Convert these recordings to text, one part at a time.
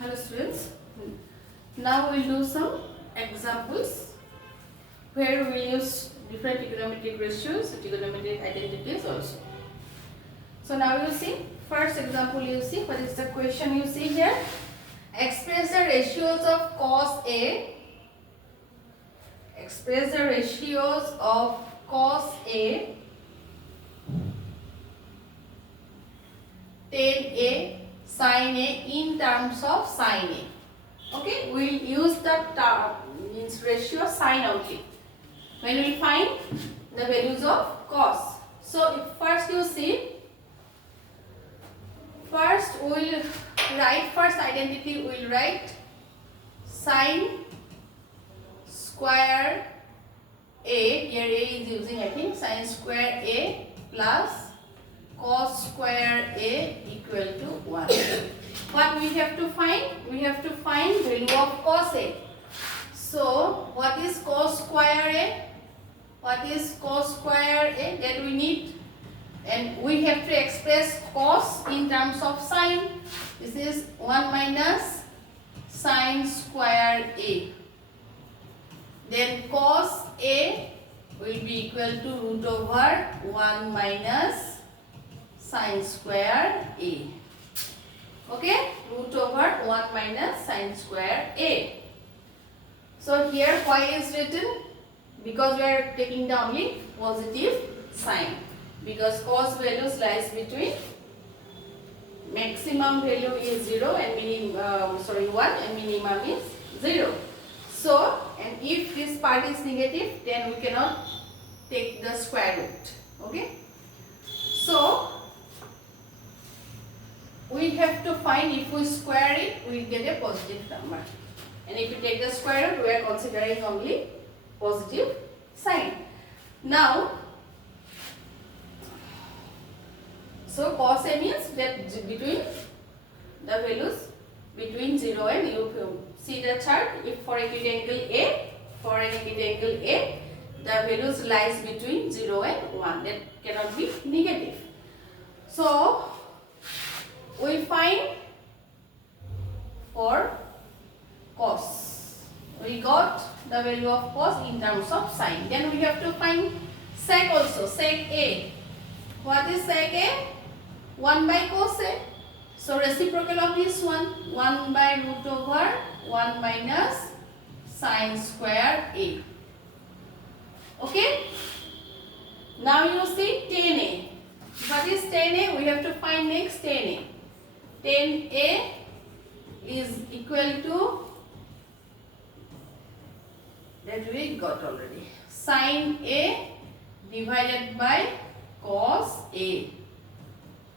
Hello students, now we will do some examples where we will use different trigonometric ratios, trigonometric identities also. So now you will see, first example you see, what is the question you see here? Express the ratios of cos A, express the ratios of cos A, tan A, sin A in terms of sin A. Okay, we will use the means ratio sin only when we will find the values of cos. So if first you see, first we will write first identity, we will write sin square A, here A is using I think sin square A plus cos square A equal to 1. What we have to find? We have to find value of cos A. So what is cos square A? What is cos square A? That we need, and we have to express cos in terms of sin. This is 1 minus sin square A. Then cos A will be equal to root over 1 minus sin square A. Okay, root over 1 minus sin square A. So here why is written? Because we are taking the only positive sign. Because cos values lies between maximum value is 0 and 1 and minimum is 0. So, and if this part is negative, then we cannot take the square root. Okay. So we have to find, if we square it, we will get a positive number. And if you take the square root, we are considering only positive sign. Now, so cos A means that between the values between 0 and you see the chart, if for acute angle A, the values lies between 0 and 1, that cannot be negative. So we find for cos, we got the value of cos in terms of sin. Then we have to find sec also, sec A. What is sec A? 1 by cos A. So reciprocal of this one, 1 by root over 1 minus sin square A. Okay. Now you see tan A. What is tan A? We have to find next tan A. Tan A is equal to, that we got already, sin A divided by cos A.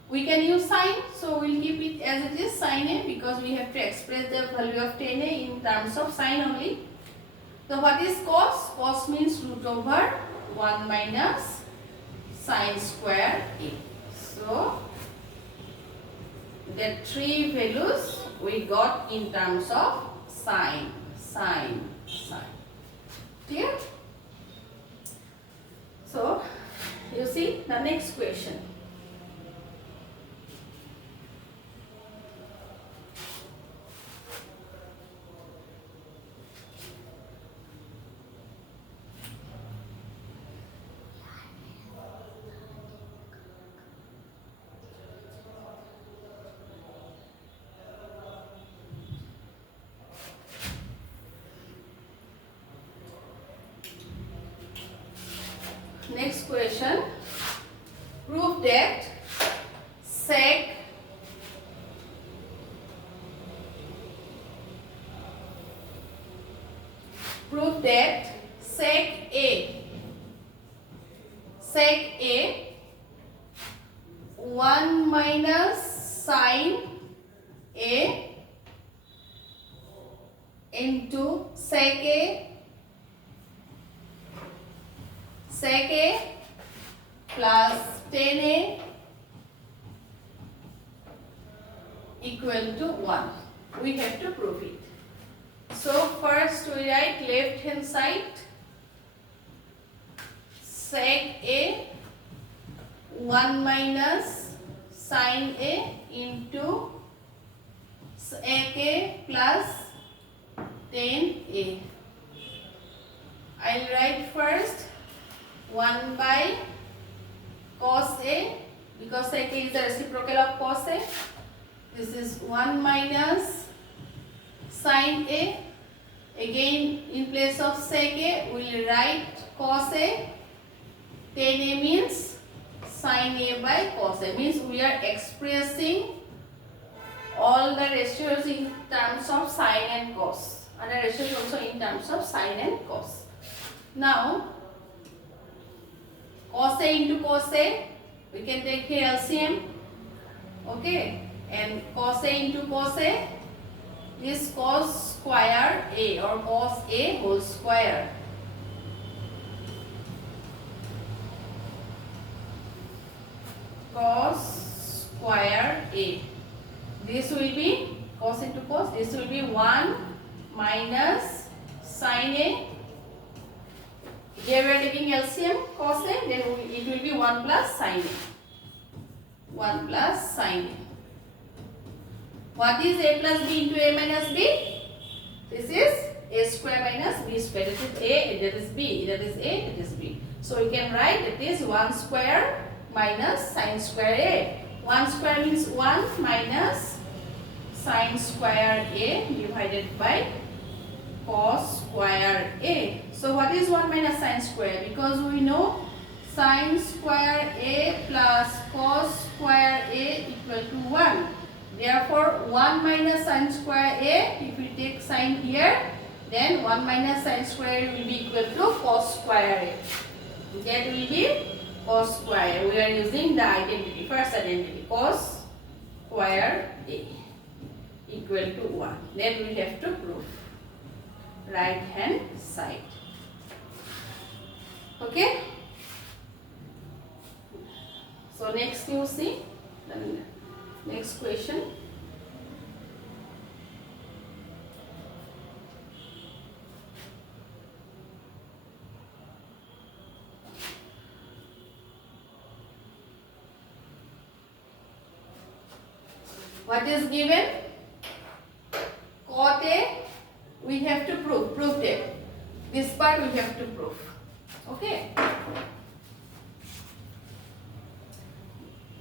We can use sin, so we will keep it as it is, sin A, because we have to express the value of tan A in terms of sin only. So what is cos? Cos means root over 1 minus sin square A. So the three values we got in terms of sin. Clear? So you see the next question. Next question, prove that sec A 1 minus sin A into sec A plus tan A equal to 1. We have to prove it. So first we write left hand side sec A 1 minus sin A into AK plus 10A. I'll write first 1 by cos A, because sec A is the reciprocal of cos A. This is 1 minus sin A. Again, in place of sec A, we will write cos A. 10A means sin A by cos A. Means we are expressing all the ratios in terms of sine and cos. Other ratios also in terms of sine and cos. Now, cos A into cos A, we can take here LCM. Okay, and cos A into cos A is cos square A or cos A whole square. Cos square A. This will be cos into cos. This will be 1 minus sin A. Here we are taking LCM cos A, then it will be 1 plus sin A. 1 plus sin A. What is A plus B into A minus B? This is A square minus B square. That is A, that is B, that is A, that is B. So we can write that is 1 square minus sin square A. 1 square means 1 minus sin square A divided by cos square A. So what is 1 minus sin square? Because we know sin square A plus cos square A equal to 1. Therefore 1 minus sin square A, if we take sin here, then 1 minus sin square will be equal to cos square A. That will be cos square. We are using the identity, first identity, cos square A equal to 1. Then we have to prove right hand side. Okay. So next you see the next question. What is given? Cot A, we have to prove. Prove it. This part we have to prove. Okay.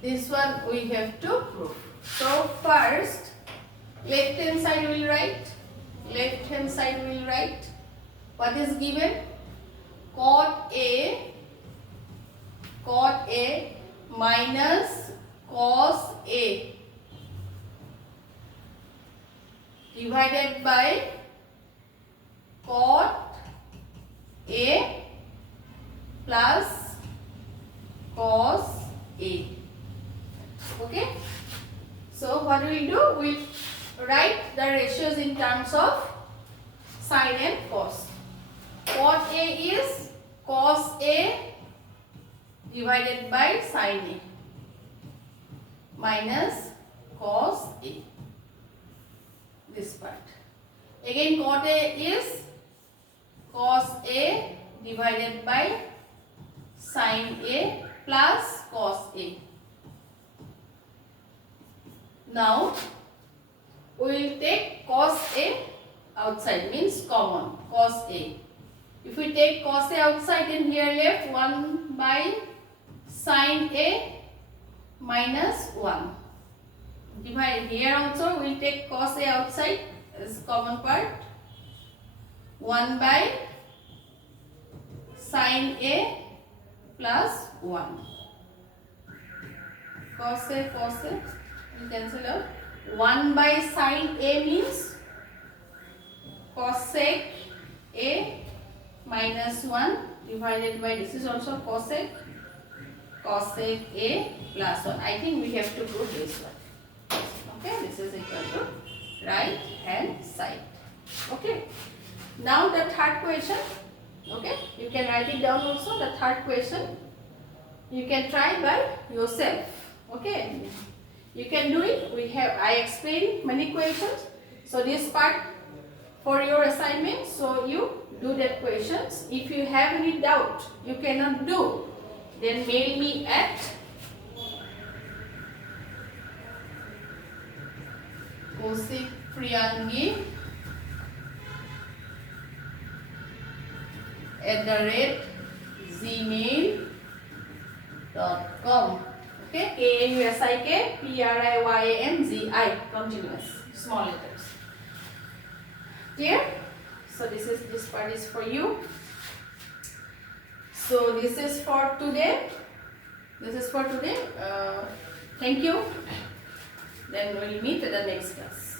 This one we have to prove. So first, left hand side we will write. Left hand side we will write. What is given? Cot A minus cos A divided by cot A plus cos A. Okay. So what we will do? We will write the ratios in terms of sine and cos. Cot A is cos A divided by sine A minus cos A. This part. Again cot A is cos A divided by sine A plus cos A. Now we will take cos A outside, means common, cos A. If we take cos A outside, then here left 1 by sine A minus 1. Divide here also, we will take cos A outside as common part. 1 by sine A plus 1. Cos A, we cancel out. 1 by sine A means cosec A minus 1 divided by, this is also cosec A plus 1. I think we have to prove this one. Okay, this is equal to right hand side. Okay. Now the third question. Okay, you can write it down also. The third question you can try by yourself. Okay, you can do it. I explained many questions. So this part for your assignment. So you do that questions. If you have any doubt, you cannot do, then mail me at Priyangi @gmail.com. Okay, KAUSIK continuous small letters. Clear? So this part is for you. So this is for today. Thank you. Then we'll meet at the next class.